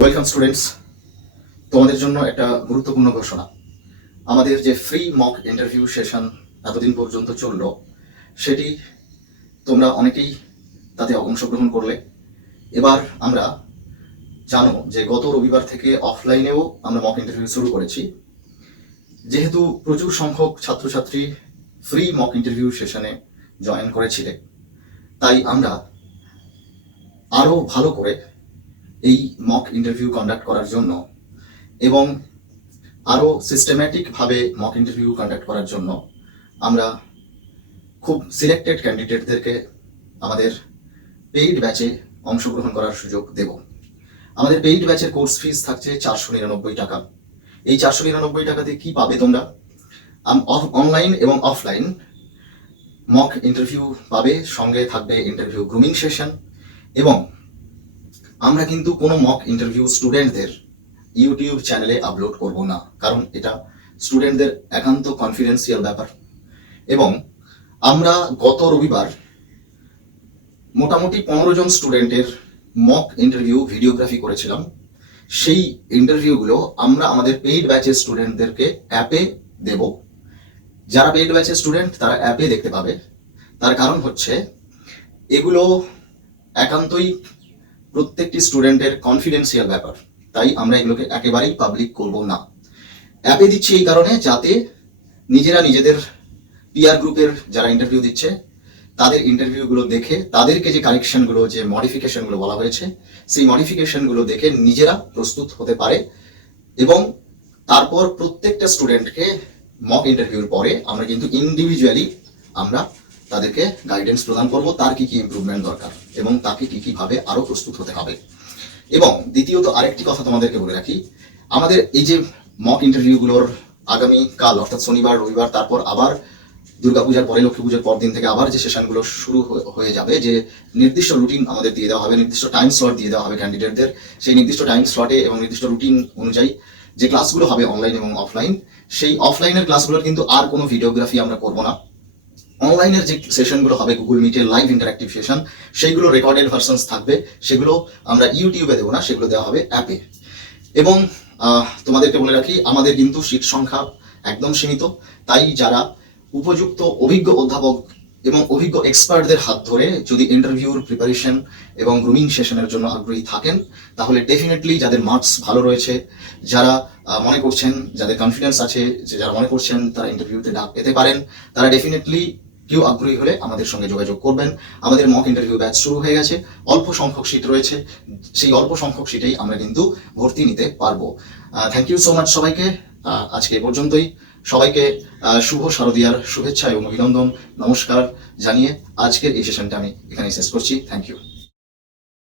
Welcome students তোমাদের জন্য একটা গুরুত্বপূর্ণ ঘোষণা। আমাদের যে ফ্রি মক ইন্টারভিউ সেশন এতদিন পর্যন্ত চলল, সেটি তোমরা অনেকেই তাতে অংশগ্রহণ করলে। এবার আমরা জানো যে গত রবিবার থেকে অফলাইনেও আমরা মক ইন্টারভিউ শুরু করেছি। যেহেতু প্রচুর সংখ্যক ছাত্রছাত্রী ফ্রি মক ইন্টারভিউ সেশনে জয়েন করেছিলে, তাই আমরা আরও ভালো করে এই মক ইন্টারভিউ কন্ডাক্ট করার জন্য এবং আরও সিস্টেম্যাটিকভাবে মক ইন্টারভিউ কন্ডাক্ট করার জন্য আমরা খুব সিলেক্টেড ক্যান্ডিডেটদেরকে আমাদের পেইড ব্যাচে অংশগ্রহণ করার সুযোগ দেব। আমাদের পেইড ব্যাচের কোর্স ফিস থাকছে চারশো নিরানব্বই টাকা। এই চারশো নিরানব্বই টাকাতে কি পাবে তোমরা? অনলাইন এবং অফলাইন মক ইন্টারভিউ পাবে, সঙ্গে থাকবে ইন্টারভিউ গ্রুমিং সেশন এবং আমরা কিন্তু কোনো মক ইন্টারভিউ স্টুডেন্টদের ইউটিউব চ্যানেলে আপলোড করব না, কারণ এটা স্টুডেন্টদের একান্ত কনফিডেন্সিয়াল ব্যাপার। এবং আমরা গত রবিবার মোটামুটি পনেরো জন স্টুডেন্টের মক ইন্টারভিউ ভিডিওগ্রাফি করেছিলাম। সেই ইন্টারভিউগুলো আমরা আমাদের পেইড ব্যাচের স্টুডেন্টদেরকে অ্যাপে দেব। যারা পেইড ব্যাচের স্টুডেন্ট তারা অ্যাপে দেখতে পাবে। তার কারণ হচ্ছে, এগুলো একান্তই প্রত্যেকটি স্টুডেন্টের কনফিডেন্সিয়াল ব্যাপার। তাই আমরা এগুলোকে একেবারেই পাবলিক করব না। অ্যাপে দিচ্ছি এই কারণে যাতে নিজেরা নিজেদের পিআর গ্রুপের যারা ইন্টারভিউ দিচ্ছে, তাদের ইন্টারভিউগুলো দেখে, তাদেরকে যে কারেকশনগুলো যে মডিফিকেশনগুলো বলা হয়েছে, সেই মডিফিকেশনগুলো দেখে নিজেরা প্রস্তুত হতে পারে এবং তারপর প্রত্যেকটা স্টুডেন্টকে মক ইন্টারভিউর পরে আমরা কিন্তু ইন্ডিভিজুয়ালি আমরা তাদেরকে গাইডেন্স প্রদান করব, তার কি কি ইমপ্রুভমেন্ট দরকার এবং তাকে কি কি ভাবে আরও প্রস্তুত হতে হবে। এবং দ্বিতীয়ত আরেকটি কথা তোমাদেরকে বলে রাখি, আমাদের এই যে মক ইন্টারভিউগুলোর আগামী কাল, অর্থাৎ শনিবার, রবিবার, তারপর আবার দুর্গাপূজার পরে লক্ষ্মী পুজোর পর দিন থেকে আবার যে সেশনগুলো শুরু হয়ে যাবে, যে নির্দিষ্ট রুটিন আমাদের দিয়ে দেওয়া হবে, নির্দিষ্ট টাইম স্লট দিয়ে দেওয়া হবে ক্যান্ডিডেটদের সেই নির্দিষ্ট টাইম স্লটে এবং নির্দিষ্ট রুটিন অনুযায়ী যে ক্লাসগুলো হবে অনলাইন এবং অফলাইন সেই অফলাইনের ক্লাসগুলোর কিন্তু আর কোনো ভিডিওগ্রাফি আমরা করব না। অনলাইনের যে সেশনগুলো হবে গুগল মিটে লাইভ ইন্টারাক্টিভ সেশন সেইগুলো রেকর্ডেড ভার্সনস থাকবে। সেগুলো আমরা ইউটিউবে দেবো না, সেগুলো দেওয়া হবে অ্যাপে এবং তোমাদেরকে বলে রাখি, আমাদের কিন্তু সিট সংখ্যা একদম সীমিত। তাই যারা উপযুক্ত অভিজ্ঞ অধ্যাপক এবং অভিজ্ঞ এক্সপার্টদের হাত ধরে যদি ইন্টারভিউর প্রিপারেশন এবং গ্রুমিং সেশনের জন্য আগ্রহী থাকেন, তাহলে ডেফিনেটলি যাদের মার্কস ভালো রয়েছে, যারা মনে করছেন, যাদের কনফিডেন্স আছে, যে যারা মনে করছেন তারা ইন্টারভিউতে ডাক পেতে পারেন, তারা ডেফিনেটলি কেউ আগ্রহী হলে আমাদের সঙ্গে যোগাযোগ করবেন। আমাদের মক ইন্টারভিউ ব্যাচ শুরু হয়ে গেছে। অল্প সংখ্যক সিট রয়েছে। সেই অল্প সংখ্যক সিটেই আমরা কিন্তু ভর্তি নিতে পারব। থ্যাংক ইউ সো মাচ সবাইকে। আজকে এ পর্যন্তই। সবাইকে শুভ শারদীয়ার শুভেচ্ছা এবং অভিনন্দন। নমস্কার জানিয়ে আজকের এই সেশনটা আমি এখানে শেষ করছি। Thank you